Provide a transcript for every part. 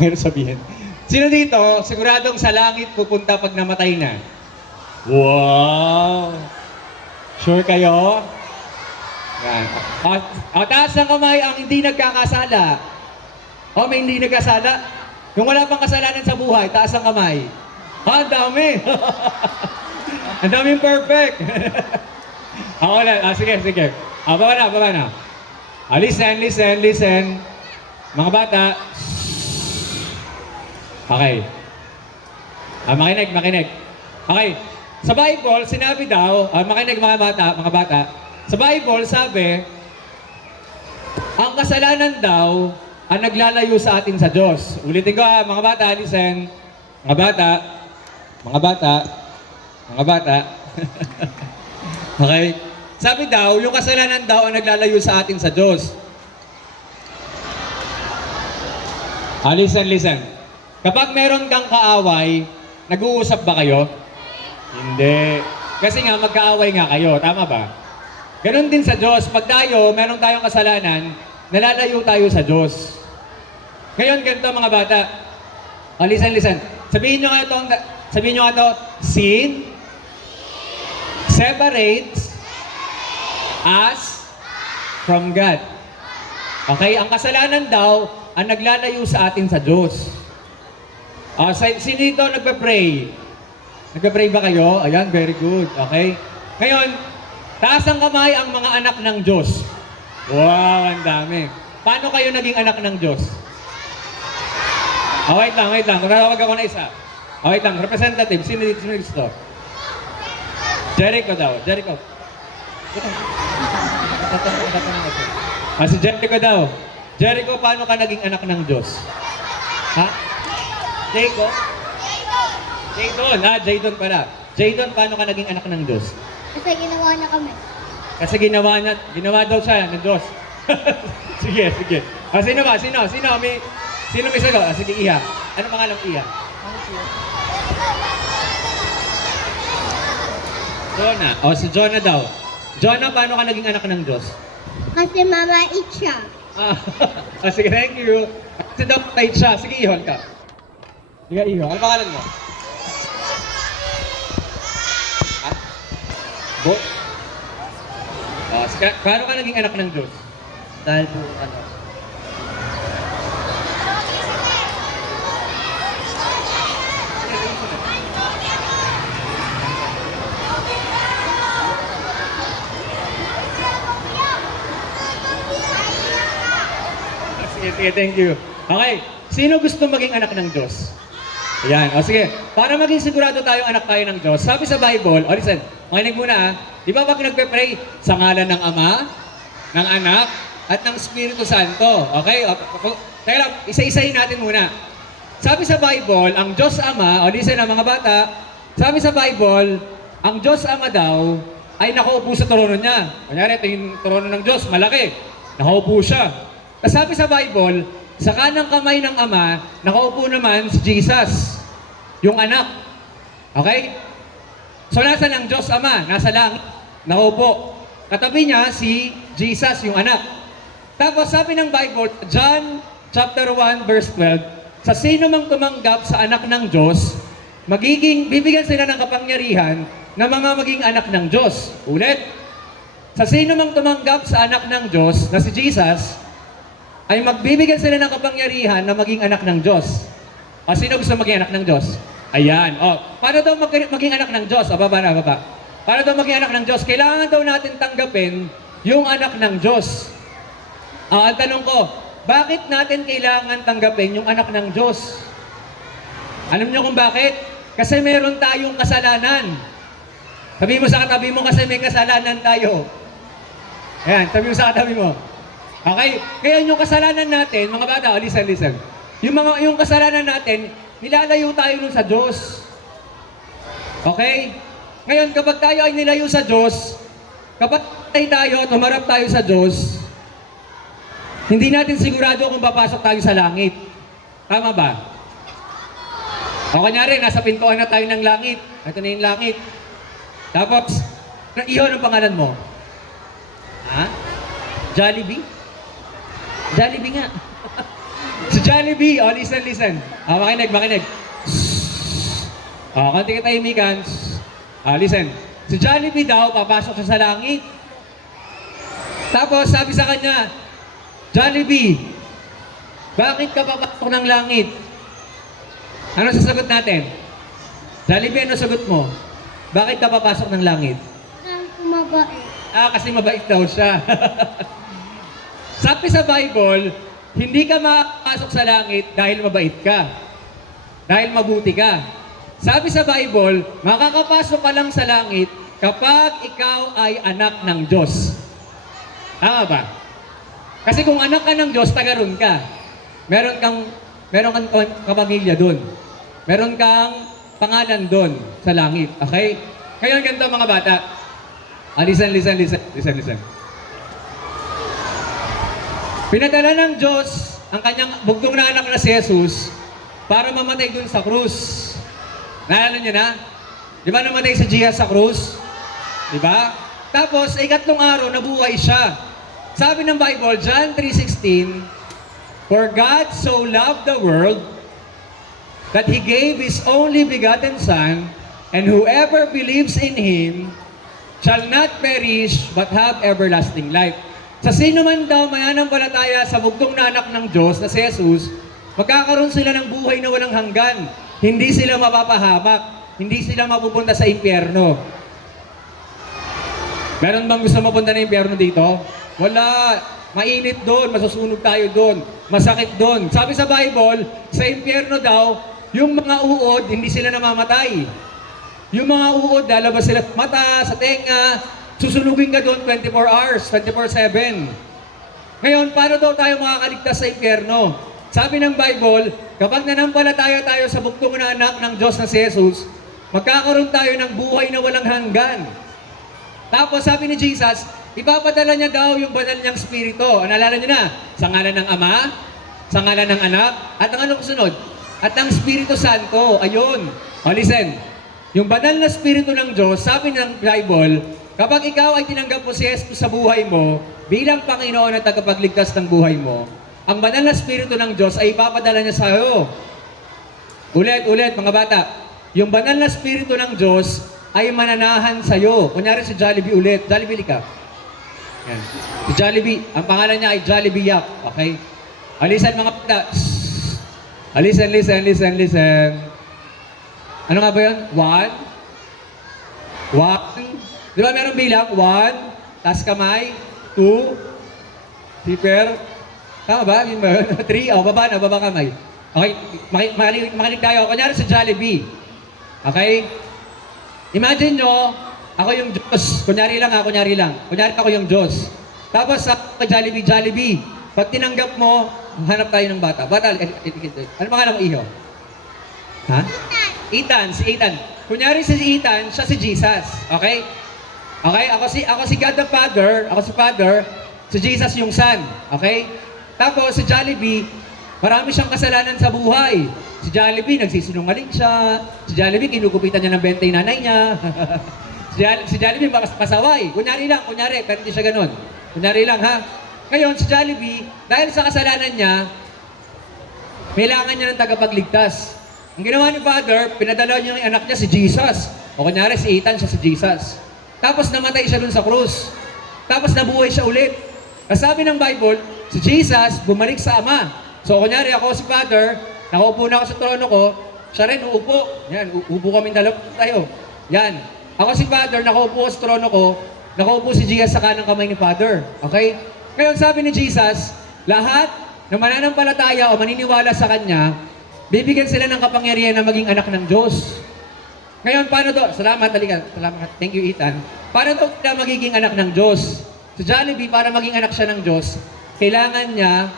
Meron sabihin. Sino dito, siguradong sa langit pupunta pag namatay na? Wow! Sure kayo? Yan. Taas ng kamay ang hindi nagkakasala. O, may hindi nagkasala. Yung wala pang kasalanan sa buhay, taas ang kamay. Ang dami! Ang daming perfect! Ako lang. Sige, sige. Baba na, baba na. Listen, listen, listen. Mga bata. Okay. Makinig, makinig. Okay. Sa Bible, sinabi daw, makinig mga bata. Sa Bible, sabi, ang kasalanan daw ang naglalayo sa atin sa Diyos. Ulitin ko mga bata, listen. Mga bata. Mga bata. Mga bata. Okay? Sabi daw, yung kasalanan daw ang naglalayo sa atin sa Diyos. Listen, listen. Kapag meron kang kaaway, nag-uusap ba kayo? Hindi. Kasi nga, magkaaway nga kayo. Tama ba? Ganon din sa Diyos. Pag tayo, meron tayong kasalanan, nalalayo tayo sa Diyos. Ngayon, ganito mga bata. Listen, listen. Sabihin nyo nga ito, sin separates us from God. Okay? Ang kasalanan daw, ang naglalayo sa atin sa Diyos. Sino dito nagpe-pray? Nagpe-pray ba kayo? Ayan, very good. Okay? Ngayon, taas ang kamay ang mga anak ng Diyos. Wow, ang dami. Paano kayo naging anak ng Diyos? Wait lang, wait lang. Tawag ako na isa. Wait lang, representative. Sino dito? Jericho daw. Jericho. Si Jericho daw. Jericho, paano ka naging anak ng Diyos? Ha? Jacob? Jadon. Jadon pala. Jadon, paano ka naging anak ng Diyos? Kasi ginawa niya kami. Kasi ginawa daw siya ng Diyos. Sige, sige. Sino ba? Sino may sagot? Sige, Iha. Ano pangalan ng Iha? Jonah. Si Jonah daw. Jonah, paano ka naging anak ng Diyos? Kasi mabait siya. Sige, thank you. Kasi daw tight siya. Sige, ihon ka. Sige, ihon. Ano pangalan mo? Bot? Paano ka naging anak ng Diyos? Dahil po, Sige, thank you. Okay, sino gusto maging anak ng Diyos? Ayan, sige. Para maging sigurado tayong anak tayo ng Diyos, sabi sa Bible, listen, makinig muna di ba pag nagpe-pray, sa ngalan ng Ama, ng Anak, at ng Espiritu Santo. Okay? Teka lang, isa-isahin natin muna. Sabi sa Bible, ang Diyos Ama, listen na mga bata, sabi sa Bible, ang Diyos Ama daw ay nakaupo sa trono niya. Kunyari, ito yung trono ng Diyos, malaki. Nakaupo siya. Tapos sabi sa Bible, sa kanang kamay ng Ama, nakaupo naman si Jesus, yung anak. Okay? So nasa ang Diyos Ama? Nasa langit. Nakaupo. Katabi niya si Jesus, yung anak. Tapos sabi ng Bible, John chapter 1 verse 12, sa sino mang tumanggap sa anak ng Diyos, bibigyan sila ng kapangyarihan na mga maging anak ng Diyos. Ulit. Sa sino mang tumanggap sa anak ng Diyos, na si Jesus, ay magbibigyan sila ng kapangyarihan na maging anak ng Diyos. Sino gusto maging anak ng Diyos? Ayan. Paano daw maging anak ng Diyos? Baba na, baba. Paano daw maging anak ng Diyos? Kailangan daw natin tanggapin yung anak ng Diyos. Ang tanong ko, bakit natin kailangan tanggapin yung anak ng Diyos? Alam niyo kung bakit? Kasi meron tayong kasalanan. Sabi mo sa katabi mo, kasi may kasalanan tayo. Ayan, sabi mo sa katabi mo. Okay? Kaya yung kasalanan natin, mga bata, listen. Yung kasalanan natin, nilalayo tayo nun sa Diyos. Okay? Ngayon, kapag tayo ay nilayo sa Diyos, kapag tayo, tumarap tayo sa Diyos, hindi natin sigurado kung papasok tayo sa langit. Tama ba? O kanyari, nasa pintuan na tayo ng langit. Ito na yung langit. Tapos, iyon ang pangalan mo. Ha? Jollibee? Jollibee nga. Si Jollibee, oh, listen. Makinig. Oh, konti katahimikan. Listen. Si Jollibee daw, papasok siya sa langit. Tapos, sabi sa kanya, Jollibee, bakit ka papasok ng langit? Ano sasagot natin? Jollibee, ano sagot mo? Bakit ka papasok ng langit? Ang kumabait. Kasi mabait daw siya. Sabi sa Bible, hindi ka makapasok sa langit dahil mabait ka. Dahil mabuti ka. Sabi sa Bible, makakapasok ka lang sa langit kapag ikaw ay anak ng Diyos. Tama ba? Kasi kung anak ka ng Diyos, taga-ron ka. Meron kang kapamilya doon. Meron kang pangalan doon sa langit. Okay? Ngayon, ganito mga bata. Listen. Pinadala ng Diyos ang kanyang bugtong na anak na si Jesus para mamatay doon sa krus. Naalala niyo na? Di ba namatay si Jesus sa krus? Di ba? Tapos, sa ikatlong araw, nabuhay siya. Sabi ng Bible, John 3:16, For God so loved the world that He gave His only begotten Son, and whoever believes in Him shall not perish but have everlasting life. Sa sino man daw mananampalataya sa bugtong na anak ng Diyos na si Jesus, magkakaroon sila ng buhay na walang hanggan. Hindi sila mapapahamak. Hindi sila mapupunta sa impyerno. Meron bang gusto mapunta na impyerno dito? Wala. Mainit doon. Masusunog tayo doon. Masakit doon. Sabi sa Bible, sa impyerno daw, yung mga uod, hindi sila namamatay. Yung mga uod, lalabas sila sa mata, sa tenga, susunugin ka doon 24 hours, 24/7. Ngayon, paano daw tayo makakaligtas sa impyerno? Sabi ng Bible, kapag nanampalataya tayo sa bugtong na anak ng Diyos na si Jesus, magkakaroon tayo ng buhay na walang hanggan. Tapos sabi ni Jesus, ipapadala niya daw yung banal niyang spirito. Naalala niyo na? Sa ngalan ng Ama, sa ngalan ng Anak, at ang anong sunod? At ang Espiritu Santo. Ayun. Listen. Yung banal na spirito ng Diyos, sabi ng Bible, kapag ikaw ay tinanggap mo si Jesus sa buhay mo, bilang Panginoon at tagapagligtas ng buhay mo, ang banal na spirito ng Diyos ay ipapadala niya sa iyo. Ulit, mga bata. Yung banal na spirito ng Diyos ay mananahan sa iyo. Kunyari si Jollibee ulit. Jollibee ka. Yan. Si Jollibee, ang pangalan niya ay Jollibee Yap. Okay? Alisan mga bata. Listen. Ano nga ba yun? 1. Di ba meron bilang? 1, taas kamay, 2, zipper. Tama ba? Yun ba yun? 3, baba kamay. Okay, makinig tayo. Kunyari sa Jollibee. Okay? Imagine nyo, ako yung Diyos. Kunyari lang. Kunyari ako yung Diyos. Tapos sa Jollibee. Pag tinanggap mo, hanap tayo ng bata. Ano pangalan mo, iho? Ha? Ethan, si Ethan. Kunyari si Ethan, siya si Jesus. Okay? Okay? Ako si God the Father, si Father, si Jesus yung Son. Okay? Tapos si Jollibee, marami siyang kasalanan sa buhay. Si Jollibee, nagsisinungaling siya. Si Jollibee, kinukupitan niya ng 20 nanay niya. si Jollibee, pasaway. Kunyari, pero hindi siya ganun. Kunyari lang, ha? Ngayon, si Jollibee, dahil sa kasalanan niya, kailangan niya ng tagapagligtas. Ang ginawa ni Father, pinadala niya yung anak niya si Jesus. O kunyari, si Ethan, siya si Jesus. Tapos namatay siya dun sa krus. Tapos nabuhay siya ulit. Kasabi ng Bible, si Jesus bumalik sa Ama. So kunyari, ako si Father, nakaupo na ako sa trono ko, siya rin uupo. Yan, uupo kami dalawa tayo. Yan. Ako si Father, nakaupo sa trono ko, nakaupo si Jesus sa kanang kamay ni Father. Okay? Ngayon sabi ni Jesus, lahat na mananampalataya o maniniwala sa Kanya, bibigyan sila ng kapangyarihan na maging anak ng Diyos. Ngayon, paano to? Salamat. Thank you, Ethan. Paano to sila magiging anak ng Diyos? Si Jollibee, para maging anak siya ng Diyos, kailangan niya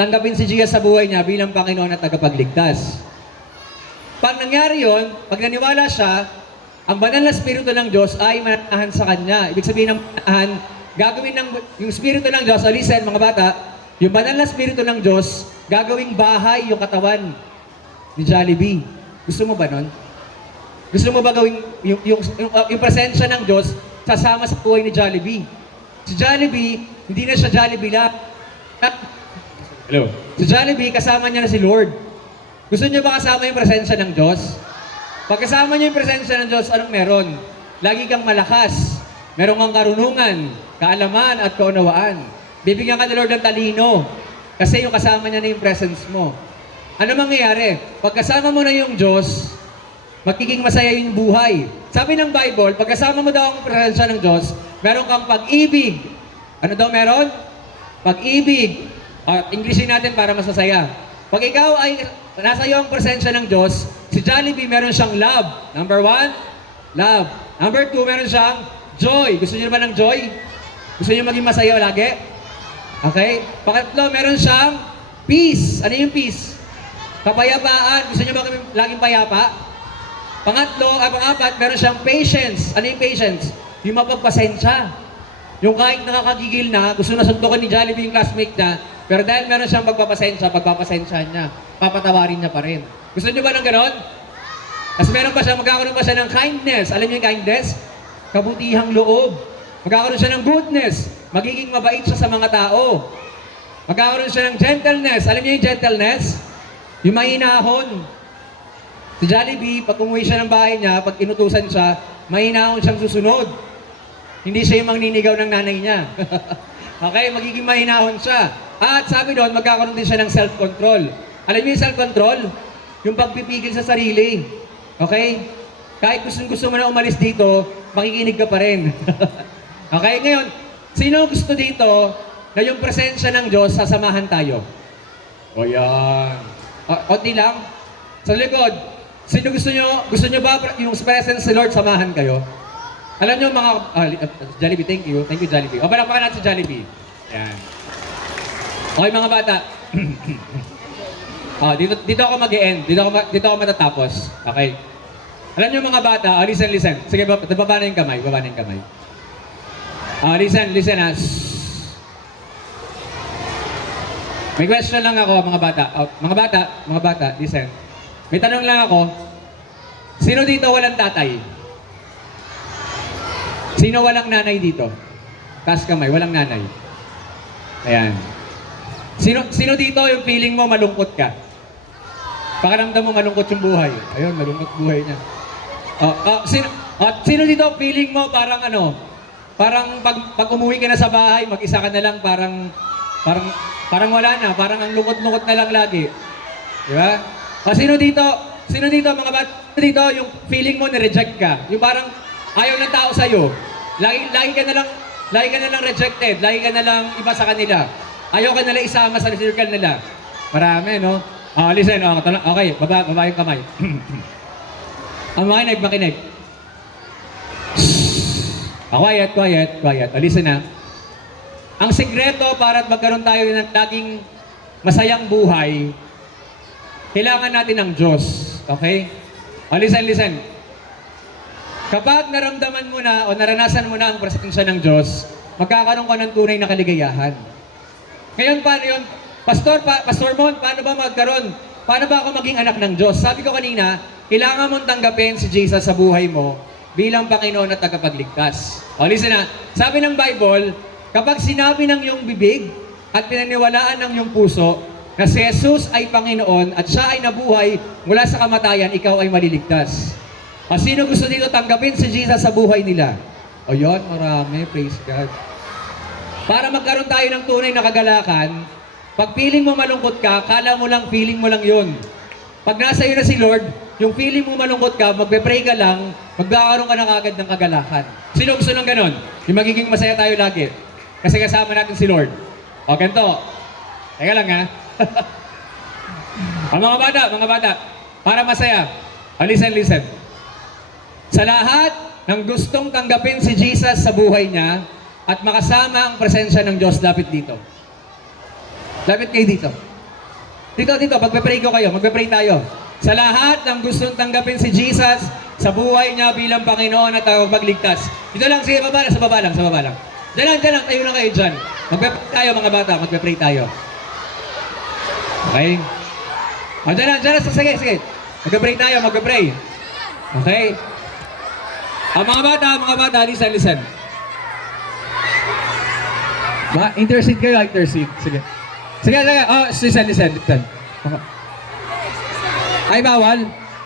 tanggapin si Jesus sa buhay niya bilang Panginoon at tagapagligtas. Pag nangyari yon, pag naniwala siya, ang banal na spirito ng Diyos ay mananahan sa kanya. Ibig sabihin ng mananahan, gagawin ng yung spirito ng Diyos, listen mga bata, yung banal na spirito ng Diyos, gagawing bahay yung katawan ni Jollibee. Gusto mo ba nun? Gusto mo ba gawing yung presensya ng Diyos sasama sa buhay ni Jollibee? Si Jollibee, hindi na siya Jollibee lang. Hello. Si Jollibee, kasama niya na si Lord. Gusto niyo ba kasama yung presensya ng Diyos? Pag kasama niyo yung presensya ng Diyos, anong meron? Lagi kang malakas. Meron kang karunungan, kaalaman at kaunawaan. Bibigyan ka ni Lord ng talino. Kasi yung kasama niya na yung presence mo. Ano mangyayari? Pag kasama mo na yung Diyos, magiging masaya yung buhay. Sabi ng Bible, pag kasama mo daw ang presensya ng Diyos, meron kang pag-ibig. Ano daw meron? Pag-ibig. Englishin natin para mas masaya. Pag ikaw ay nasa iyo ang presensya ng Diyos, si Jollibee meron siyang love. Number 1, love. Number 2, meron siyang joy. Gusto niyo ba ng joy? Gusto niyo maging masaya lagi? Okay? Pangatlo, meron siyang peace. Ano yung peace? Kapayapaan. Gusto niyo ba kami laging payapa? Pangapat, meron siyang patience. Ano yung patience? Yung mapagpasensya. Yung kahit nakakagigil na, gusto na suntukan ni Jollibee yung classmate niya, pero dahil meron siyang pagpapasensya niya, papatawarin niya pa rin. Gusto niyo ba ng ganon? Tapos magkakaroon pa siya ng kindness. Alam niyo yung kindness? Kabutihang loob. Magkakaroon siya ng goodness. Magiging mabait siya sa mga tao. Magkakaroon siya ng gentleness. Alam niyo yung gentleness? Yung mahinahon. Si Jollibee, pag umuwi siya ng bahay niya, pag inutusan siya, mahinahon siyang susunod. Hindi siya yung mangninigaw ng nanay niya. Okay, magiging mahinahon siya. At sabi doon, magkakaroon din siya ng self-control. Alam niyo yung self-control? Yung pagpipigil sa sarili. Okay? Kahit gusto mo na umalis dito, makikinig ka pa rin. Okay, ngayon, sino gusto dito na yung presensya ng Diyos, sasamahan tayo? O yan. Konti lang. Sa likod, sino gusto nyo ba yung presence ni Lord, samahan kayo? Alam nyo mga, Jollibee, thank you. Thank you, Jollibee. O, palakpakan natin si Jollibee. Yan. Okay, mga bata. Dito ako mag-e-end. Dito ako matatapos. Okay? Alam nyo mga bata, listen. Sige, baba na yung kamay. Listen ha. May question lang ako, mga bata. Mga bata, listen. May tanong lang ako. Sino dito walang tatay? Sino walang nanay dito? Taas kamay, walang nanay. Ayan. Sino dito yung feeling mo malungkot ka? Pakiramdam mo malungkot yung buhay. Ayun, malungkot buhay niya. Sino dito feeling mo parang parang pag umuwi ka na sa bahay, mag-isa ka na lang, parang wala na, parang ang lungkot-lungkot na lang lagi. Di ba? Sino dito mga bata, dito yung feeling mo na-reject ka? Yung parang ayaw ng tao sa'yo. Lagi ka na lang rejected, lagi ka na lang iba sa kanila. Ayaw ka na lang isama sa circle nila. Marami, no? Listen, okay, baba yung kamay. Ang makinig. Quiet. Listen na. Ang sikreto para magkaroon tayo ng laging masayang buhay, kailangan natin ng Diyos. Okay? Listen. Kapag naramdaman mo na o naranasan mo na ang presensya ng Diyos, magkakaroon ka ng tunay na kaligayahan. Ngayon, paano yun? Pastor Mon, paano ba magkaroon? Paano ba ako maging anak ng Diyos? Sabi ko kanina, kailangan mong tanggapin si Jesus sa buhay mo bilang Panginoon at tagapagligtas. Listen na. Sabi ng Bible, kapag sinabi ng iyong bibig at pinaniwalaan ng iyong puso na si Jesus ay Panginoon at siya ay nabuhay mula sa kamatayan, ikaw ay maliligtas. Sino gusto dito tanggapin si Jesus sa buhay nila? Yun, marami. Praise God. Para magkaroon tayo ng tunay na kagalakan, pag feeling mo malungkot ka, kala mo lang, feeling mo lang yun. Pag nasa iyo na si Lord, yung feeling mo malungkot ka, magpe-pray ka lang, magkakaroon ka na kagad ng kagalakan. Sino gusto ng ganon? Yung magiging masaya tayo lagi. Kasi kasama natin si Lord. Ganito. Teka lang ha. Mga bata, para masaya. Listen. Sa lahat ng gustong tanggapin si Jesus sa buhay niya at makasama ang presensya ng Diyos, lapit dito. Lapit kayo dito. Dito, magpe-pray ko kayo, magpe-pray tayo. Sa lahat ng gustong tanggapin si Jesus sa buhay niya bilang Panginoon at tagapagligtas. Dito lang, sige, sa baba lang. Diyan lang, tayo lang kayo dyan. Magpe-pray tayo mga bata, magpe-pray tayo. Okay? Diyan lang, sige. Magpe-pray tayo. Okay? Mga bata, listen. Intercede kayo, intercede. Sige. Sige, sige. Oh, listen. Ay, bawal.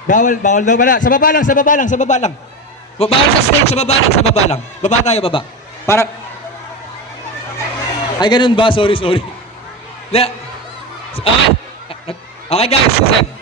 Bawal daw pala. Sa baba lang. Bawal sa stage, sa baba lang. Baba tayo, baba. Para... Ay, ganun ba? Sorry. Okay. Okay guys, listen.